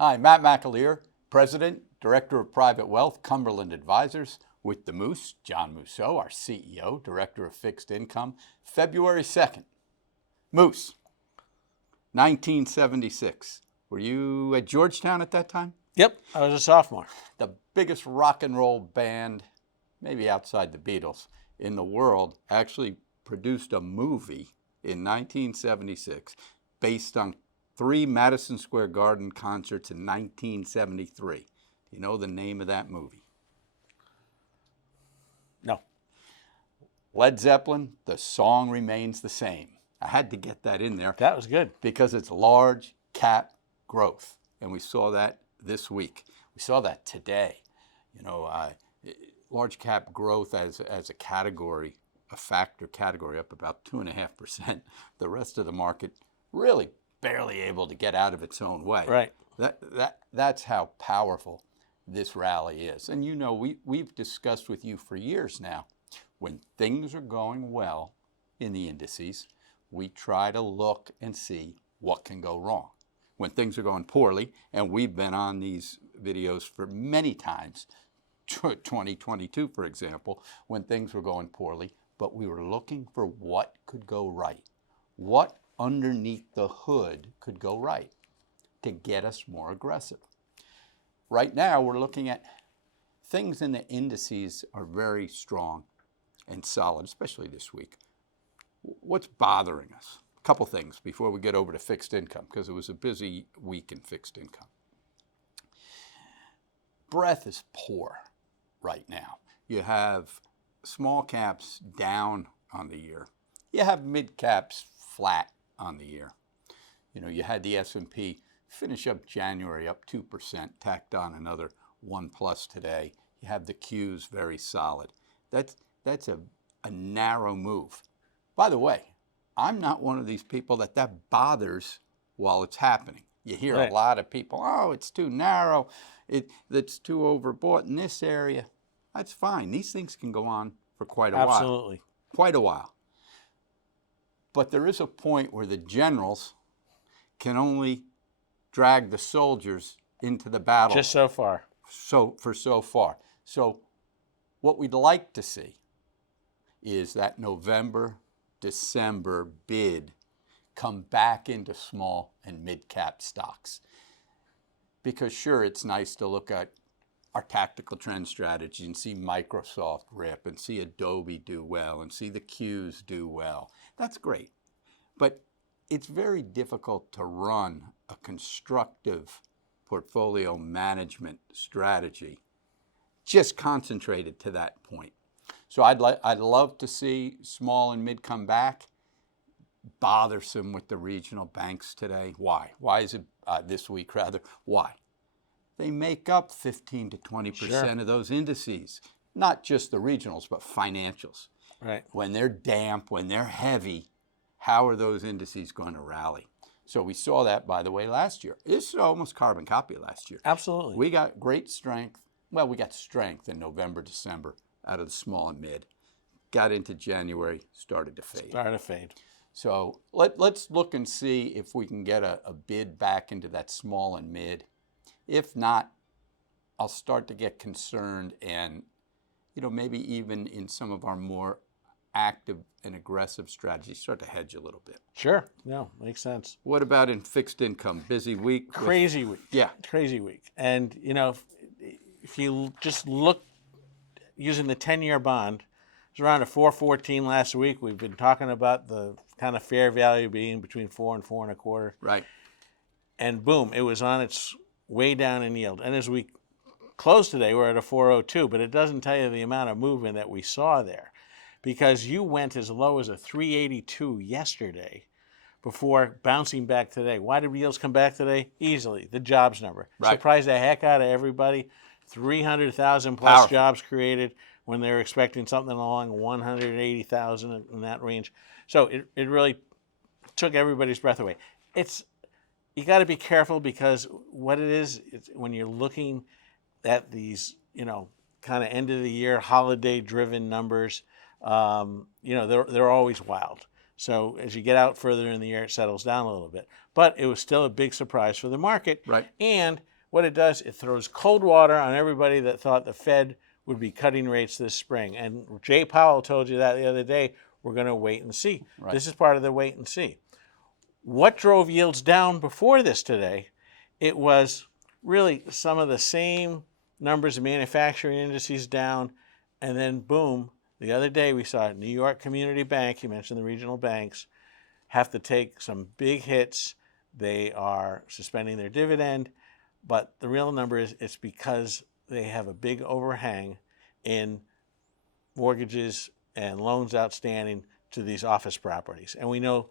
Hi, Matt McAleer, President, Director of Private Wealth, Cumberland Advisors, with the Moose, John Mousseau, our CEO, Director of Fixed Income, February 2nd. Moose, 1976. Were you at Georgetown at that time? Yep, I was a sophomore. The biggest rock and roll band, maybe outside the Beatles, in the world actually produced a movie in 1976 based on 3 Madison Square Garden concerts in 1973. Do you know the name of that movie? No. Led Zeppelin, The Song Remains the Same. I had to get that in there. That was good. Because it's large cap growth. And we saw that this week. We saw that today. Large cap growth as a category, a factor category, up about 2.5%. The rest of the market really barely able to get out of its own way. Right. That's how powerful this rally is. And we've discussed with you for years now, when things are going well in the indices, we try to look and see what can go wrong. When things are going poorly, and we've been on these videos for many times, 2022, for example, when things were going poorly, but we were looking for what could go right. What underneath the hood could go right to get us more aggressive. Right now, we're looking at things in the indices are very strong and solid, especially this week. What's bothering us? A couple things before we get over to fixed income, because it was a busy week in fixed income. Breadth is poor right now. You have small caps down on the year. You have mid caps flat on the year. You had the S&P finish up January up 2%, tacked on another 1+ today. You have the Qs very solid. That's a narrow move. By the way, I'm not one of these people that bothers while it's happening. You hear Right. A lot of people, oh, it's too narrow, it's too overbought in this area. That's fine. These things can go on for quite a while. Absolutely. Quite a while. But there is a point where the generals can only drag the soldiers into the battle. Just so far. So far. So what we'd like to see is that November, December bid come back into small and mid-cap stocks. Because sure, it's nice to look at our tactical trend strategy and see Microsoft rip and see Adobe do well and see the Qs do well. That's great. But it's very difficult to run a constructive portfolio management strategy just concentrated to that point. So I'd love to see small and mid come back. Bothersome with the regional banks today. Why? Why is it this week rather? Why? They make up 15 to 20% of those indices. Not just the regionals, but financials. Right. When they're damp, when they're heavy, how are those indices going to rally? So we saw that, by the way, last year. It's almost carbon copy last year. Absolutely. We got great strength. Well, we got strength in November, December out of the small and mid. Got into January, started to fade. So let's look and see if we can get a bid back into that small and mid. If not, I'll start to get concerned and, maybe even in some of our more active and aggressive strategies, start to hedge a little bit. Sure. No, makes sense. What about in fixed income? Busy week? Crazy week. Yeah. Crazy week. And, if you just look using the 10-year bond, it was around a 4.14 last week. We've been talking about the kind of fair value being between 4 and 4.25. Right. And boom, it was on its way down in yield. And as we close today, we're at a 4.02, but it doesn't tell you the amount of movement that we saw there, because you went as low as a 3.82 yesterday before bouncing back today. Why did yields come back today? Easily, the jobs number. Right. Surprised the heck out of everybody. 300,000 plus Powerful. jobs created when they were expecting something along 180,000 in that range. So it really took everybody's breath away. You got to be careful, because what it is, it's when you're looking at these, kind of end of the year holiday driven numbers, they're always wild. So as you get out further in the year, it settles down a little bit. But it was still a big surprise for the market. Right. And what it does, it throws cold water on everybody that thought the Fed would be cutting rates this spring. And Jay Powell told you that the other day. We're going to wait and see. Right. This is part of the wait and see. What drove yields down before this today? It was really some of the same numbers of manufacturing indices down, and then boom, the other day we saw New York Community Bank, you mentioned the regional banks, have to take some big hits. They are suspending their dividend, but the real number is it's because they have a big overhang in mortgages and loans outstanding to these office properties. And we know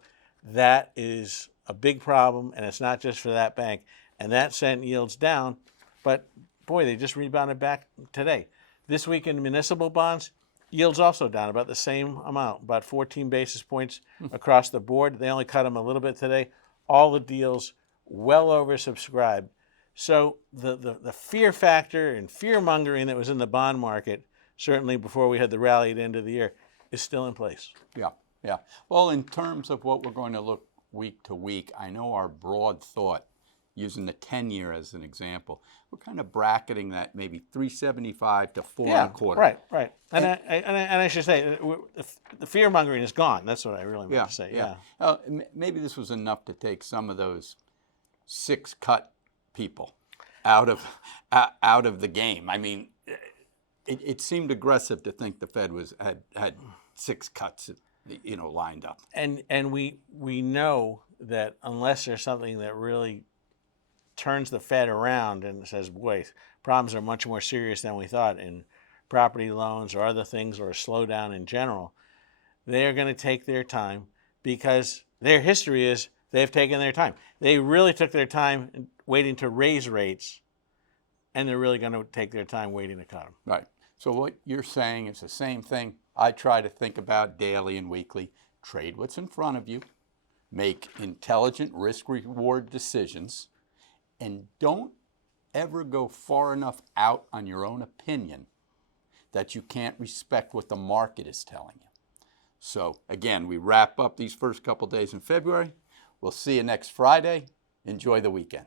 that is a big problem, and it's not just for that bank. And that sent yields down, but boy, they just rebounded back today. This week in municipal bonds, yields also down about the same amount, about 14 basis points across the board. They only cut them a little bit today. All the deals well oversubscribed. So the fear factor and fear mongering that was in the bond market, certainly before we had the rally at the end of the year, is still in place. Yeah, yeah. Well, in terms of what we're going to look week to week, I know our broad thought, using the 10-year as an example, we're kind of bracketing that maybe 375 to 4.25. Right. And I should say, the fear mongering is gone. That's what I really meant to say. Yeah. Maybe this was enough to take some of those 6-cut people out of the game. I mean, it seemed aggressive to think the Fed had 6 cuts, lined up. And we know that unless there's something that really turns the Fed around and says, boy, problems are much more serious than we thought in property loans or other things, or a slowdown in general, they are going to take their time, because their history is they've taken their time. They really took their time waiting to raise rates, and they're really going to take their time waiting to cut them. Right. So what you're saying is the same thing I try to think about daily and weekly. Trade what's in front of you, make intelligent risk-reward decisions, and don't ever go far enough out on your own opinion that you can't respect what the market is telling you. So again, we wrap up these first couple days in February. We'll see you next Friday. Enjoy the weekend.